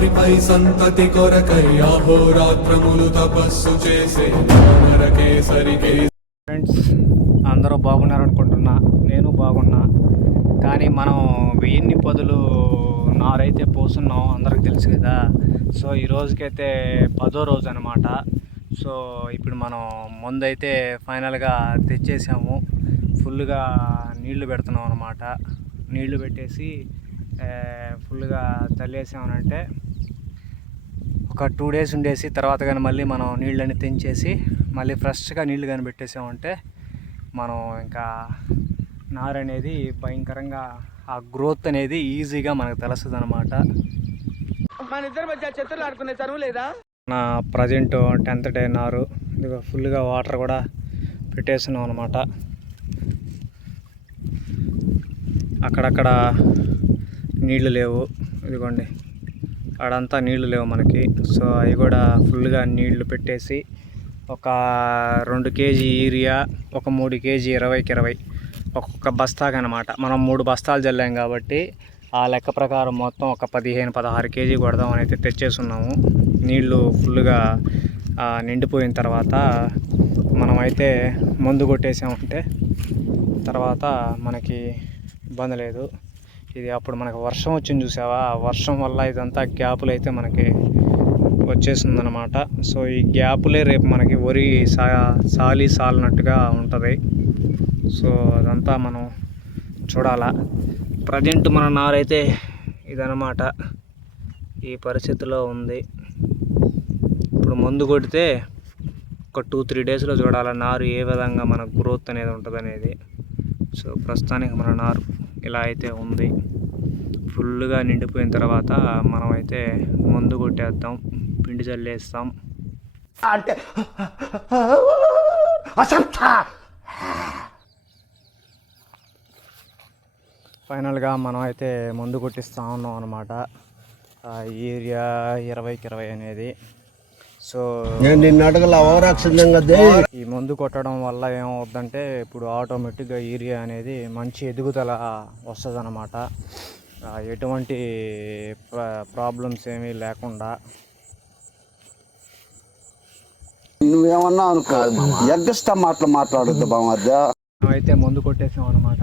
రాత్రిపై సంతతి కొరకై అహోరాత్రములు తపస్సు చేసే నరకేసరికి. ఫ్రెండ్స్, అందరూ బాగున్నారు అనుకుంటున్నా. నేను బాగున్నా. కానీ మనం 1000 పొదులు నారైతే పోస్తున్నాం, అందరికి తెలుసు కదా. సో ఈ రోజుకైతే 10వ రోజు అనమాట. సో ఇప్పుడు మనం ముందైతే ఫైనల్గా తెచ్చేసాము. ఫుల్గా నీళ్లు పెడుతున్నాం అనమాట. నీళ్లు పెట్టేసి ఫుల్గా చల్లేసామనంటే ఒక 2 డేస్ ఉండేసి తర్వాత కానీ మళ్ళీ మనం నీళ్ళని తెంచేసి మళ్ళీ ఫ్రెష్గా నీళ్ళు కానీ పెట్టేసామంటే మనం ఇంకా నారు అనేది భయంకరంగా ఆ గ్రోత్ అనేది ఈజీగా మనకు తెలుస్తుంది అనమాట. మన ఇద్దరి మధ్య చెత్తలు ఆడుకునే చదువు లేదా? నా ప్రజెంట్ 10th డే నారు ఇదిగో ఫుల్గా వాటర్ కూడా పెట్టేస్తున్నాం అనమాట. అక్కడక్కడ నీళ్లు లేవు, ఇదిగోండి ఆడంతా నీళ్లు లేవు మనకి. సో అవి కూడా ఫుల్గా నీళ్లు పెట్టేసి ఒక 2 కేజీ యూరియా, ఒక 3 కేజీ 20కి 20 ఒక్కొక్క బస్తాకి అనమాట. మనం 3 బస్తాలు చల్లాం కాబట్టి ఆ లెక్క ప్రకారం మొత్తం ఒక 15-16 కేజీ కొడదామని అయితే తెచ్చేస్తున్నాము. నీళ్లు ఫుల్గా నిండిపోయిన తర్వాత మనమైతే మందు కొట్టేసామంటే తర్వాత మనకి ఇబ్బంది లేదు. ఇది అప్పుడు మనకు వర్షం వచ్చింది చూసావా, ఆ వర్షం వల్ల ఇదంతా గ్యాపులు అయితే మనకి వచ్చేసిందనమాట. సో ఈ గ్యాపులే రేపు మనకి వరి సాలినట్టుగా ఉంటుంది. సో అదంతా మనం చూడాలా. ప్రజెంట్ మన నారైతే ఇదనమాట, ఈ పరిస్థితిలో ఉంది. ఇప్పుడు మందు కొడితే ఒక 2-3 డేస్లో చూడాలి నారు ఏ విధంగా మన గ్రోత్ అనేది ఉంటుంది అనేది. సో ప్రస్తుతానికి మన నారు ఇలా అయితే ఉంది. ఫుల్గా నిండిపోయిన తర్వాత మనమైతే మందు కొట్టేద్దాం, పిండి చల్లేస్తాం. అంటే ఫైనల్గా మనం అయితే మందు కొట్టిస్తూ ఉన్నాం అనమాట, యూరియా 20కి 20 అనేది. సో ఈ మందు కొట్టడం వల్ల ఏమవుద్దంటే ఇప్పుడు ఆటోమేటిక్గా యూరియా అనేది మంచి ఎదుగుదల వస్తుంది అన్నమాట. ఎటువంటి ప్రాబ్లమ్స్ ఏమీ లేకుండా. నువ్వేమన్నా అనుకో, ఎగ్గస్టా మాట్లాడొద్దు బామర్ద. అయితే మందు కొట్టేసాం అనమాట,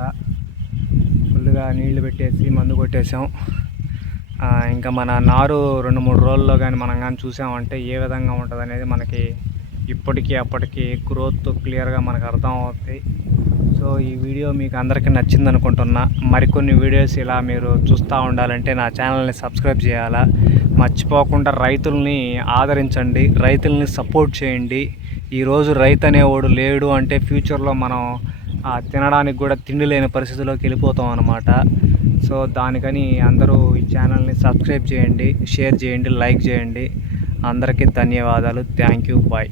ఫుల్గా నీళ్లు పెట్టేసి మందు కొట్టేసాం. ఇంకా మన నారు 2-3 రోజుల్లో కానీ మనం కానీ చూసామంటే ఏ విధంగా ఉంటుంది అనేది మనకి ఇప్పటికీ అప్పటికి గ్రోత్ క్లియర్గా మనకు అర్థం అవుతుంది. సో ఈ వీడియో మీకు అందరికీ నచ్చింది అనుకుంటున్నా. మరికొన్ని వీడియోస్ ఇలా మీరు చూస్తూ ఉండాలంటే నా ఛానల్ని సబ్స్క్రైబ్ చేయాలా. మర్చిపోకుండా రైతుల్ని ఆదరించండి, రైతుల్ని సపోర్ట్ చేయండి. ఈరోజు రైతు అనేవాడు లేడు అంటే ఫ్యూచర్లో మనం తినడానికి కూడా తిండి లేని పరిస్థితిలోకి వెళ్ళిపోతాం అన్నమాట. సో దానికని అందరూ ఈ ఛానల్ని సబ్స్క్రైబ్ చేయండి, షేర్ చేయండి, లైక్ చేయండి. అందరికీ ధన్యవాదాలు. Thank you. బాయ్.